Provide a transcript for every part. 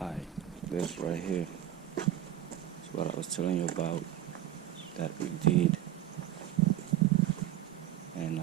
Hi, this right here is what I was telling you about that we did, and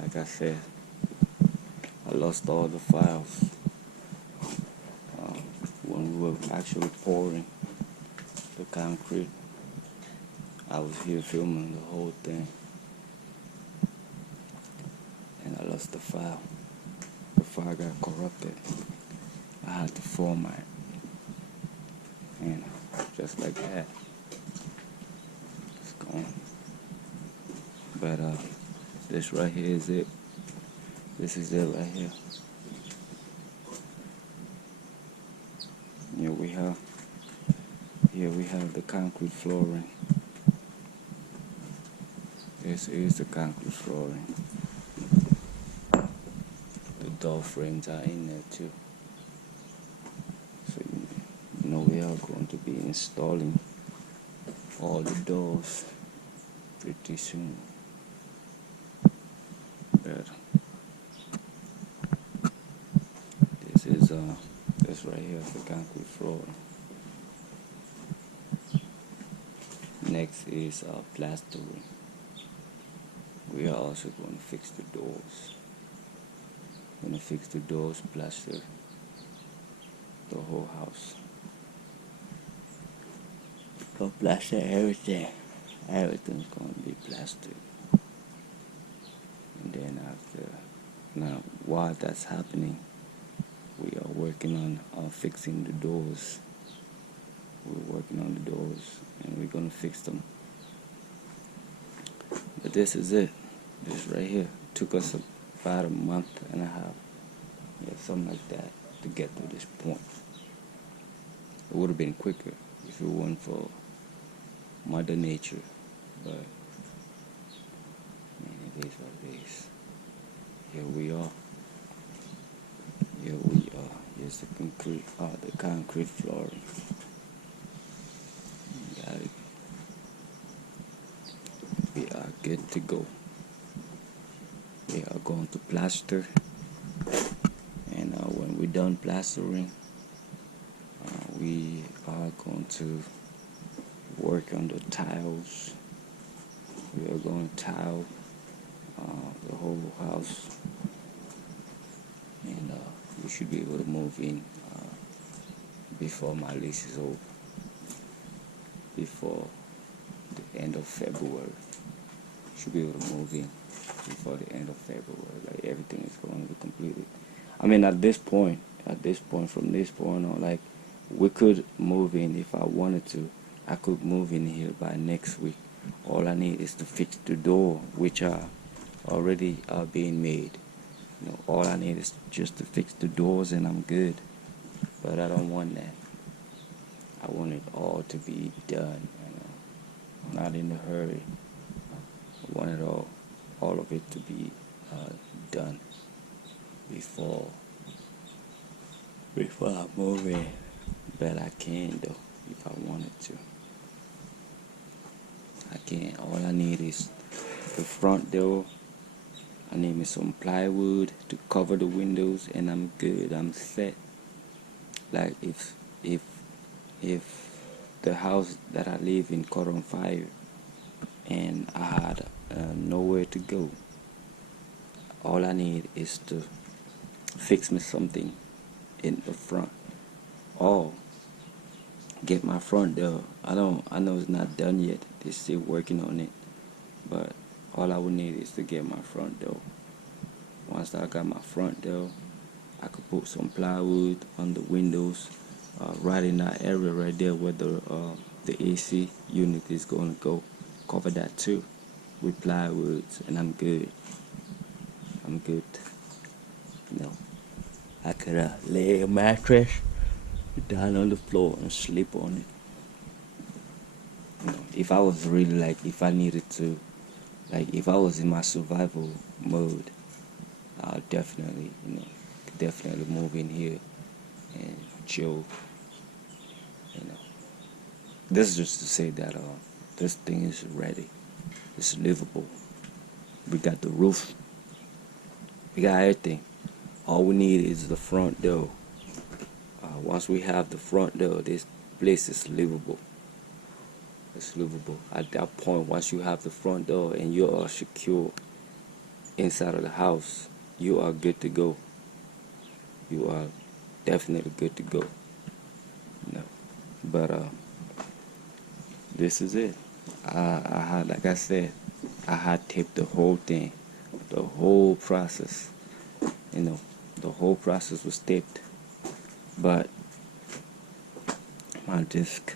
like I said, I lost all the files uh, when we were actually pouring the concrete. I was here filming the whole thing, and I lost the file. The file got corrupted. I had to format, and just like that, it's gone. But this right here is it. This is it right here. Here we have the concrete flooring. This is the concrete flooring. The door frames are in there too. So you know we are going to be installing all the doors pretty soon. But this right here is the concrete flooring. Next is plastering. We are also going to fix the doors. Going to fix the doors, plaster the whole house. Go plaster everything. Everything's going to be plastered. And then now while that's happening, we are working on fixing the doors. We're working on the doors, and we're going to fix them. But this is it. This right here took us about a month and a half, something like that, to get to this point. It would have been quicker if it weren't for Mother Nature, but man, it is what it is. Here we are. Here's the concrete flooring. Got it. We are good to go. We are going to plaster, and when we're done plastering, we are going to work on the tiles. We are going to tile the whole house, and we should be able to move in before my lease is over, before the end of February. Should be able to move in before the end of February. Like everything is going to be completed. I mean, at this point, from this point on, like we could move in if I wanted to. I could move in here by next week. All I need is to fix the door, which are already being made. All I need is just to fix the doors, and I'm good. But I don't want that. I want it all to be done. I'm not in a hurry. I want it all of it to be done before I move in. But I can though, if I wanted to. I can. All I need is the front door. I need me some plywood to cover the windows, and I'm good. I'm set. Like if the house that I live in caught on fire, and I had nowhere to go, all I need is to fix me something in the front, or get my front door. I know it's not done yet. They're still working on it, but all I would need is to get my front door. Once I got my front door, I could put some plywood on the windows, right in that area right there where the AC unit is going to go. Cover that too with plywood, and I'm good. I could lay a mattress down on the floor and sleep on it. If I was really if I needed to, if I was in my survival mode, I'll definitely move in here and chill. This is just to say that this thing is ready. It's livable. We got the roof. We got everything. All we need is the front door. once we have the front door, this place is livable. It's livable. At that point, once you have the front door and you are secure inside of the house, you are good to go. You are definitely good to go. You know. But this is it. I had, like I said, I had taped the whole thing, the whole process. You know, the whole process was taped, but my disc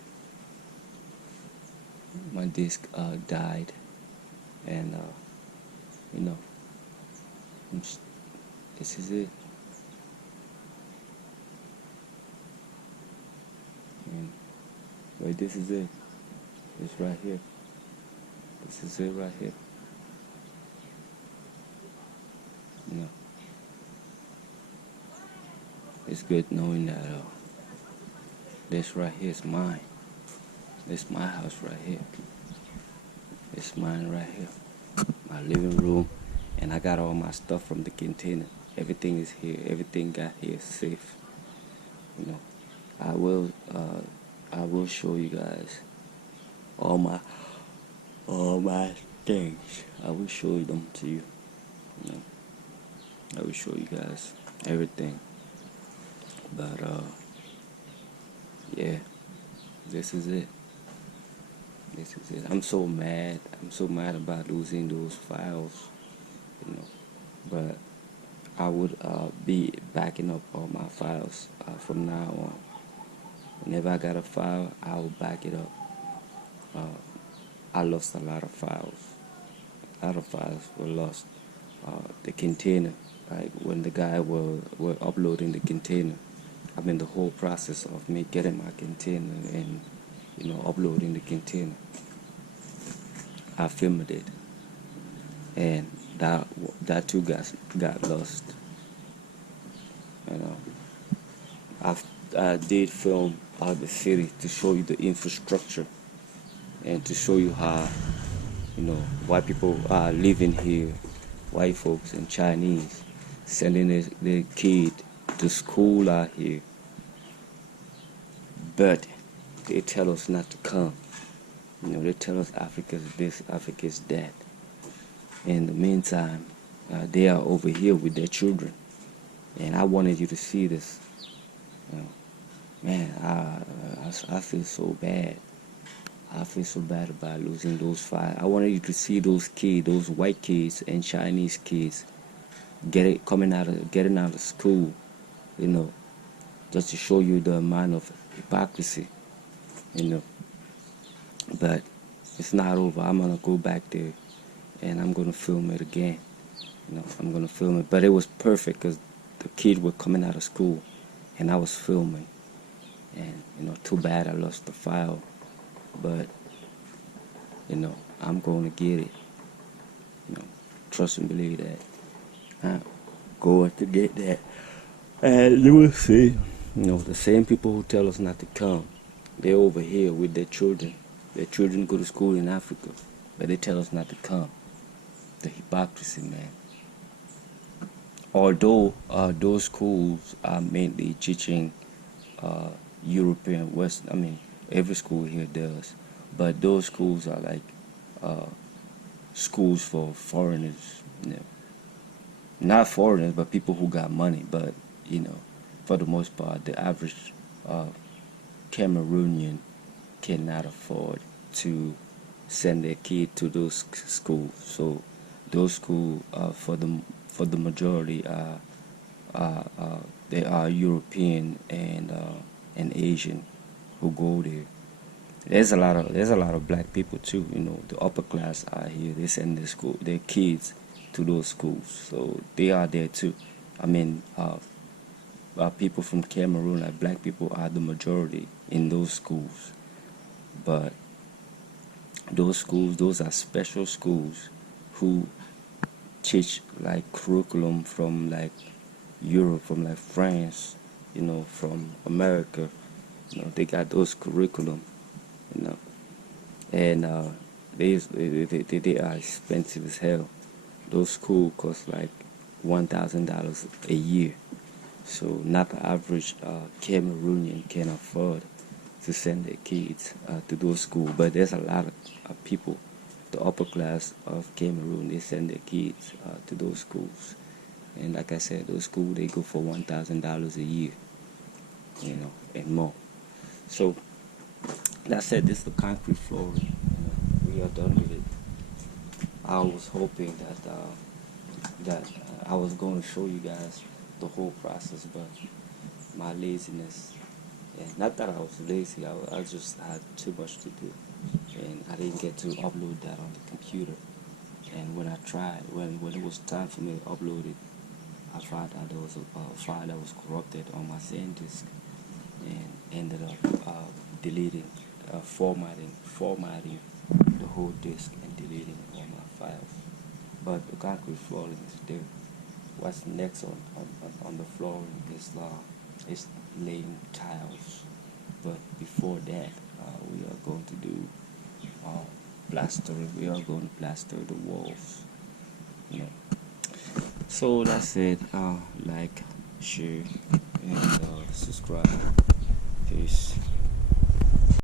died, and you know, this is it. And, but this is it. It's right here. This is it right here. You know, it's good knowing that this right here is mine. It's my house right here. It's mine right here. My living room, and I got all my stuff from the container. Everything is here. Everything got here safe. You know, I will show you guys all my things. I will show them to you. You know, I will show you guys everything. But yeah, this is it. This is it. I'm so mad. I'm so mad about losing those files. You know, but I would be backing up all my files from now on. Whenever I got a file, I will back it up. I lost a lot of files. A lot of files were lost. The container, like when the guy were uploading the container, I mean the whole process of me getting my container and uploading the container, I filmed it, and that too got lost. You know, I did film the city to show you the infrastructure and to show you how white people are living here, white folks and Chinese sending their kid to school out here, but they tell us not to come. They tell us Africa's this, Africa's that. In the meantime, they are over here with their children, and I wanted you to see this. Man, I feel so bad. I feel so bad about losing those five. I wanted you to see those kids, those white kids and Chinese kids, getting out of school, just to show you the amount of hypocrisy, But it's not over. I'm gonna go back there, and I'm gonna film it again. I'm gonna film it. But it was perfect because the kids were coming out of school, and I was filming. And too bad I lost the file, but I'm gonna get it. Trust and believe that. I'm going to get that, and you will see. The same people who tell us not to come, they're over here with their children. Their children go to school in Africa, but they tell us not to come. The hypocrisy, man. Although those schools are mainly teaching European West, every school here does, but those schools are like schools for foreigners, not foreigners, but people who got money. But for the most part, the average Cameroonian cannot afford to send their kid to those schools. So those schools, for the majority, they are European and Asian who go there. There's a lot of black people too. The upper class are here. They send their kids to those schools, so they are there too. People from Cameroon, like black people, are the majority in those schools. But those are special schools who teach like curriculum from like Europe, from like France, from America. They got those curriculum, and they are expensive as hell. Those schools cost like $1,000 a year. So not the average Cameroonian can afford to send their kids to those schools, but there's a lot of people, the upper class of Cameroon, they send their kids to those schools. And like I said, those schools, they go for $1,000 a year, and more. So that said, this is the concrete flooring. We are done with it. I was hoping that I was going to show you guys the whole process, but my laziness, and not that I was lazy, I just had too much to do, and I didn't get to upload that on the computer. And when I tried, when it was time for me to upload it, I found out there was a file that was corrupted on my SanDisk, and ended up deleting, formatting the whole disk and deleting all my files. But the concrete flooring is there. What's next on the flooring is laying tiles. But before that, we are going to do plastering. We are going to plaster the walls. So that's it. Like, share, and subscribe. Peace.